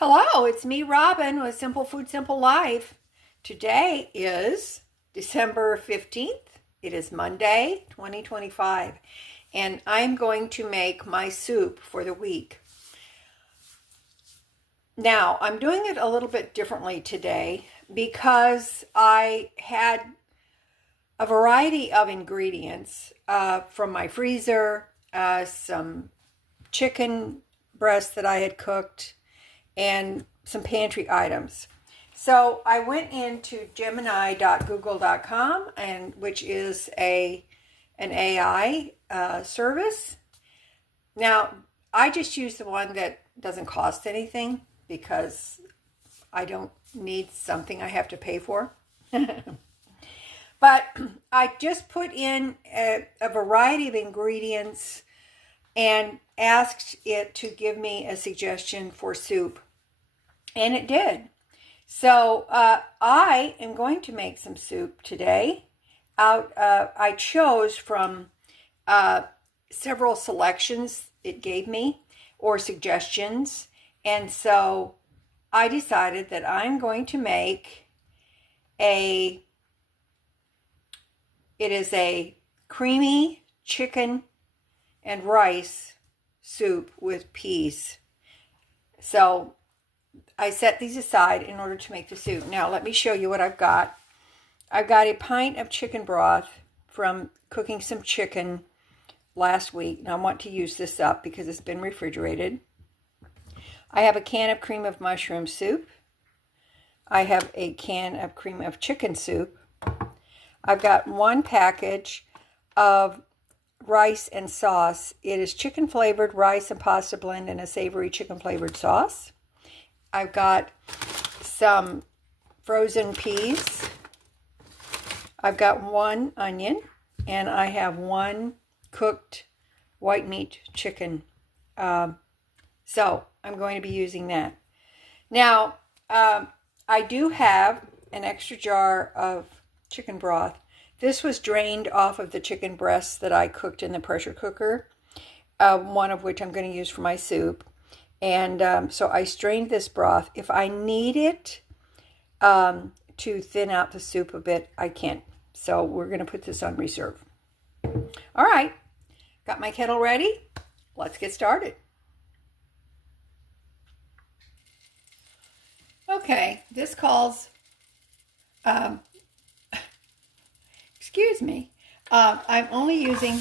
Hello, it's me, Robin, with Simple Food, Simple Life. Today is December 15th. It is Monday, 2025, and I'm going to make my soup for the week. Now, I'm doing it a little bit differently today because I had a variety of ingredients from my freezer, some chicken breasts that I had cooked, and some pantry items. So I went into Gemini.google.com, and which is an AI service. Now I just use the one that doesn't cost anything because I don't need something I have to pay for. But I just put in a variety of ingredients and asked it to give me a suggestion for soup. And it did. So I am going to make some soup today. I chose from several selections it gave me or suggestions. And so I decided that I'm going to make it is a creamy chicken and rice soup with peas. So I set these aside in order to make the soup. Now let me show you what I've got. I've got a pint of chicken broth from cooking some chicken last week. And I want to use this up because it's been refrigerated. I have a can of cream of mushroom soup. I have a can of cream of chicken soup. I've got one package of rice and sauce. It is chicken flavored rice and pasta blend and a savory chicken flavored sauce. I've got some frozen peas. I've got one onion, and I have one cooked white meat chicken. So I'm going to be using that. Now, I do have an extra jar of chicken broth. This was drained off of the chicken breasts that I cooked in the pressure cooker, one of which I'm going to use for my soup. And so I strained this broth. If I need it to thin out the soup a bit, I can. So we're going to put this on reserve. All right, got my kettle ready. Let's get started. Okay, this calls, excuse me, I'm only using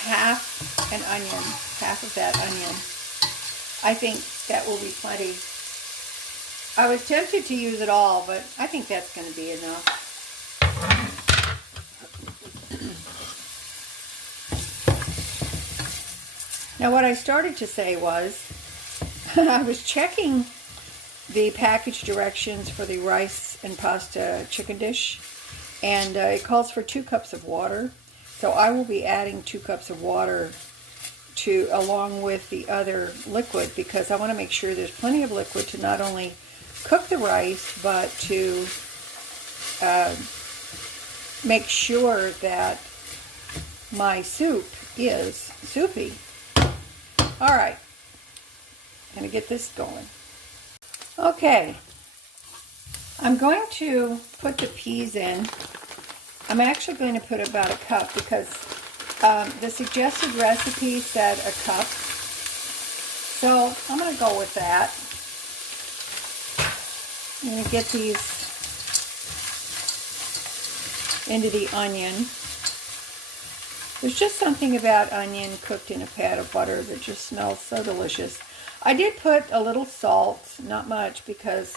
half an onion, half of that onion. I think that will be plenty. I was tempted to use it all, but I think that's going to be enough. Now what I started to say was, I was checking the package directions for the rice and pasta chicken dish, and it calls for 2 cups of water. So I will be adding 2 cups of water along with the other liquid, because I want to make sure there's plenty of liquid to not only cook the rice, but to make sure that my soup is soupy. All right, I'm going to get this going. Okay, I'm going to put the peas in. I'm actually going to put about a cup because the suggested recipe said a cup. So I'm going to go with that. I'm going to get these into the onion. There's just something about onion cooked in a pat of butter that just smells so delicious. I did put a little salt, not much, because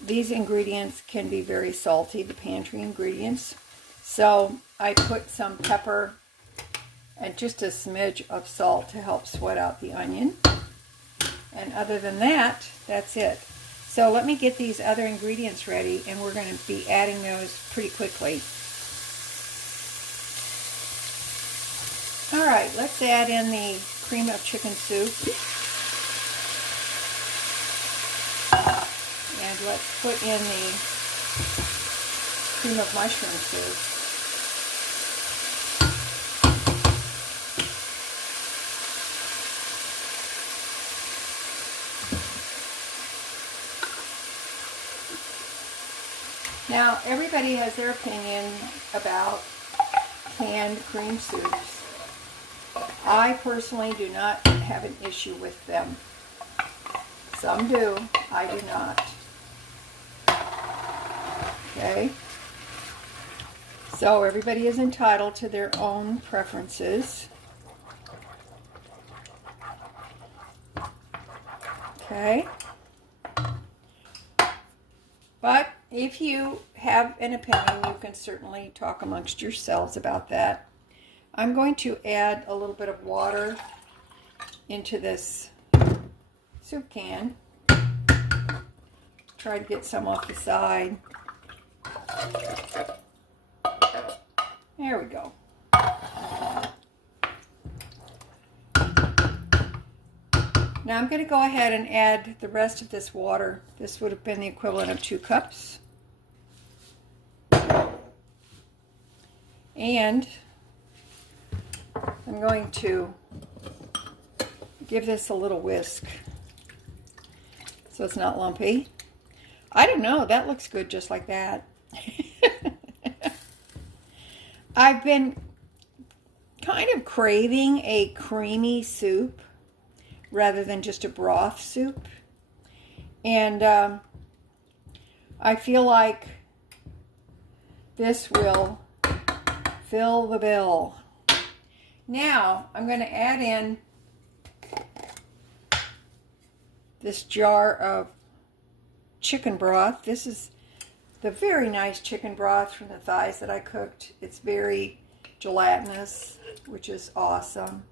these ingredients can be very salty, the pantry ingredients. So I put some pepper and just a smidge of salt to help sweat out the onion. And other than that, that's it. So let me get these other ingredients ready, and we're going to be adding those pretty quickly. All right, let's add in the cream of chicken soup. And let's put in the cream of mushroom soup. Now, everybody has their opinion about canned cream soups. I personally do not have an issue with them. Some do, I do not. Okay? So everybody is entitled to their own preferences. Okay? But if you have an opinion, you can certainly talk amongst yourselves about that. I'm going to add a little bit of water into this soup can. Try to get some off the side. There we go. Now I'm going to go ahead and add the rest of this water. This would have been the equivalent of 2 cups. And I'm going to give this a little whisk so it's not lumpy. I don't know, that looks good just like that. I've been kind of craving a creamy soup rather than just a broth soup. And I feel like this will fill the bill. Now, I'm going to add in this jar of chicken broth. This is the very nice chicken broth from the thighs that I cooked. It's very gelatinous, which is awesome.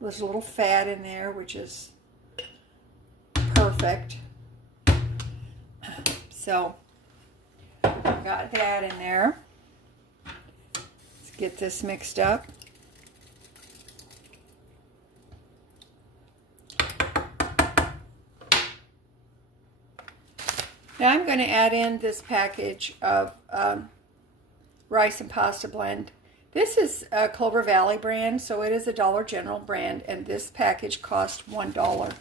There's a little fat in there, which is perfect. So, got that in there. Let's get this mixed up. Now I'm going to add in this package of rice and pasta blend. This is a Clover Valley brand, so it is a Dollar General brand, and this package cost $1.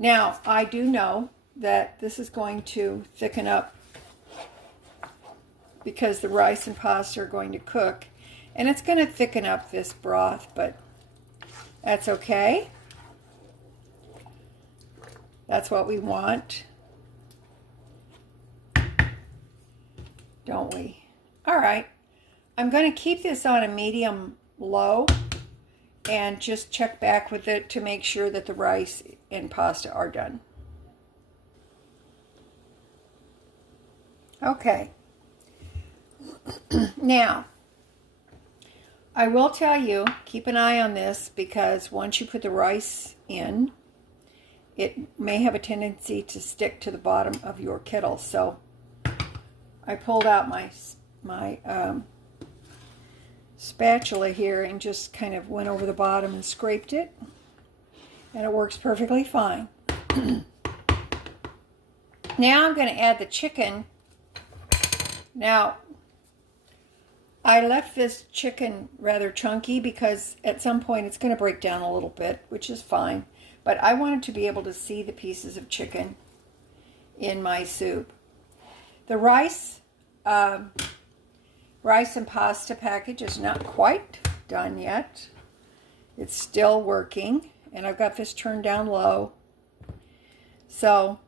Now, I do know that this is going to thicken up because the rice and pasta are going to cook, and it's going to thicken up this broth, but that's okay. That's what we want, don't we? All right, I'm going to keep this on a medium low and just check back with it to make sure that the rice and pasta are done. Okay. Now, I will tell you, keep an eye on this, because once you put the rice in, it may have a tendency to stick to the bottom of your kettle. So I pulled out my spatula here and just kind of went over the bottom and scraped it, and it works perfectly fine. Now I'm going to add the chicken. Now, I left this chicken rather chunky because at some point it's going to break down a little bit, which is fine. But I wanted to be able to see the pieces of chicken in my soup. The rice and pasta package is not quite done yet. It's still working, and I've got this turned down low. So,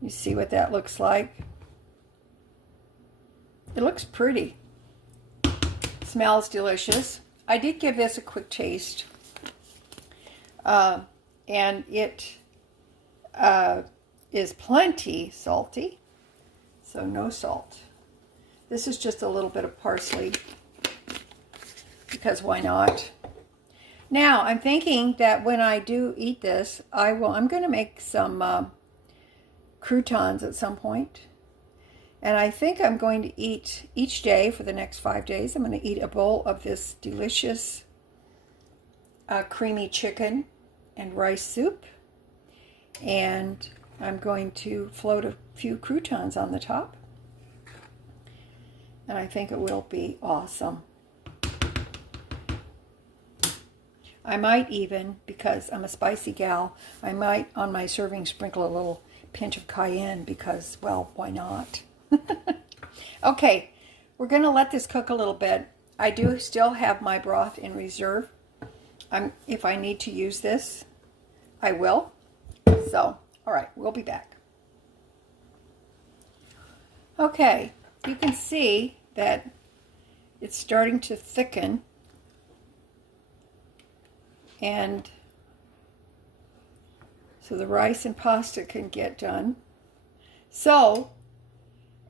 you see what that looks like. It looks pretty. Smells delicious. I did give this a quick taste. And it is plenty salty, so no salt. This is just a little bit of parsley, because why not? Now, I'm thinking that when I do eat this, I'm going to make some croutons at some point. And I think I'm going to eat each day for the next 5 days. I'm going to eat a bowl of this delicious creamy chicken and rice soup. And I'm going to float a few croutons on the top. And I think it will be awesome. I might even, because I'm a spicy gal, I might on my serving sprinkle a little pinch of cayenne because, well, why not? Okay, we're going to let this cook a little bit. I do still have my broth in reserve. If I need to use this, I will. So, all right, we'll be back. Okay, you can see that it's starting to thicken, and so the rice and pasta can get done. So,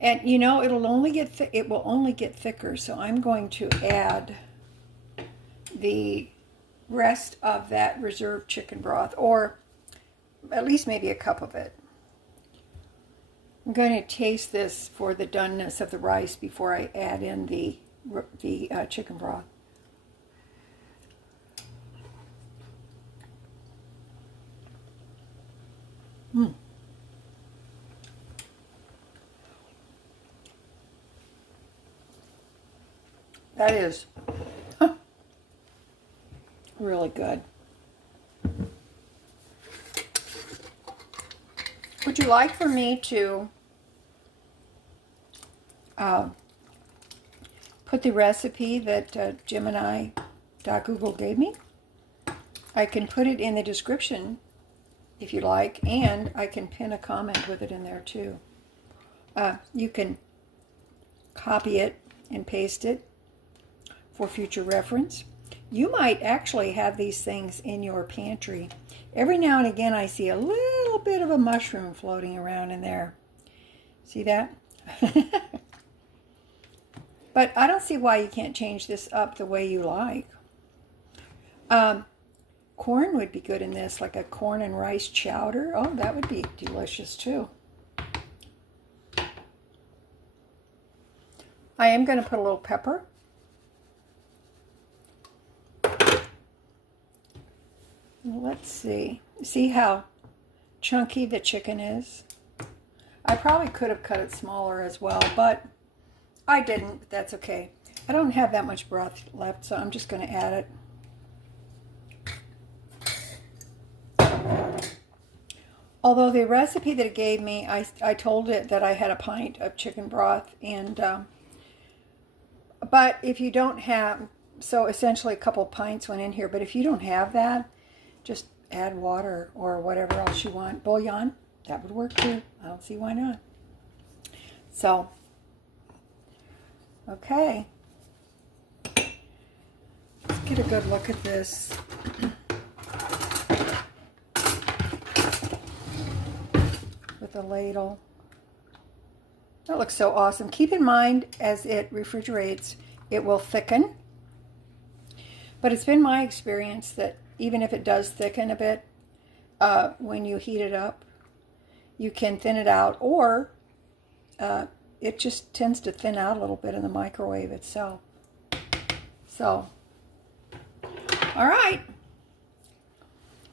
and you know, it will only get thicker, so I'm going to add the rest of that reserved chicken broth, or at least maybe a cup of it. I'm going to taste this for the doneness of the rice before I add in the chicken broth. That is really good. Would you like for me to put the recipe that Gemini.Google gave me? I can put it in the description if you like, and I can pin a comment with it in there too. You can copy it and paste it for future reference. You might actually have these things in your pantry. Every now and again I see a little bit of a mushroom floating around in there. See that? But I don't see why you can't change this up the way you like. Corn would be good in this, like a corn and rice chowder. Oh, that would be delicious too. I am going to put a little pepper. Let's see. See how chunky the chicken is? I probably could have cut it smaller as well, but I didn't. But that's okay. I don't have that much broth left, so I'm just going to add it. Although the recipe that it gave me, I told it that I had a pint of chicken broth, and but if you don't have, so essentially a couple pints went in here, but if you don't have that, just add water or whatever else you want. Bouillon, that would work too. I don't see why not. So, okay. Let's get a good look at this. With a ladle. That looks so awesome. Keep in mind, as it refrigerates, it will thicken. But it's been my experience that even if it does thicken a bit, when you heat it up, you can thin it out, or it just tends to thin out a little bit in the microwave itself. So, all right.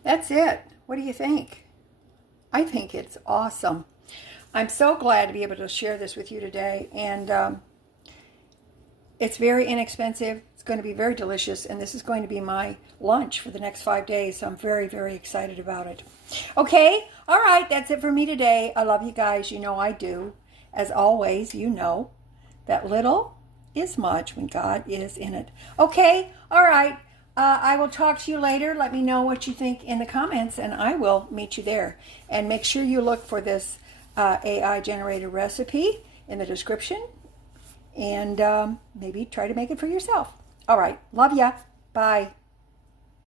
That's it. What do you think? I think it's awesome. I'm so glad to be able to share this with you today, and it's very inexpensive. It's going to be very delicious, and this is going to be my lunch for the next 5 days, so I'm very, very excited about it. Okay, all right, that's it for me today. I love you guys. You know I do. As always, you know that little is much when God is in it. Okay, all right. I will talk to you later. Let me know what you think in the comments, and I will meet you there. And make sure you look for this AI-generated recipe in the description, and maybe try to make it for yourself. All right. Love ya. Bye.